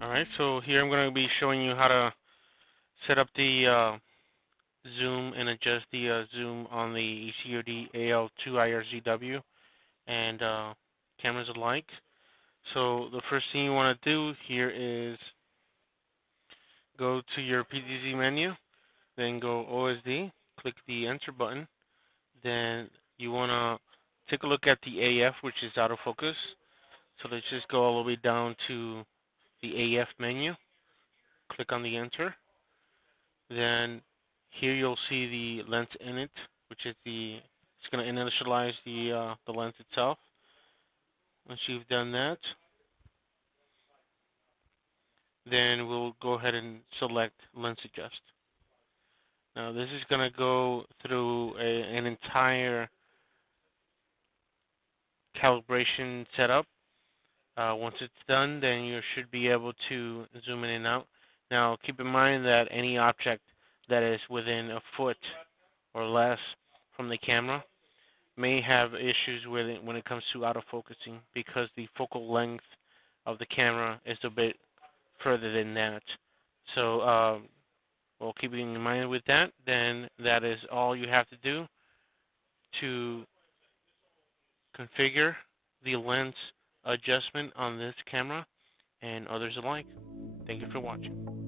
Alright, so here I'm going to be showing you how to set up the zoom and adjust the zoom on the HDOD-AL2IRZW and cameras alike. So the first thing you want to do here is go to your PTZ menu, then go OSD, click the enter button, then you want to take a look at the AF, which is autofocus. So let's just go all the way down to the AF menu, click on the enter. Then here you'll see the lens init, which is it's going to initialize the lens itself. Once you've done that, then we'll go ahead and select lens adjust. Now this is going to go through an entire calibration setup. Once it's done, then you should be able to zoom in and out. Now keep in mind that any object that is within a foot or less from the camera may have issues with it when it comes to autofocusing, because the focal length of the camera is a bit further than that. So well, keeping in mind with that, then that is all you have to do to configure the lens adjustment on this camera and others alike. Thank you for watching.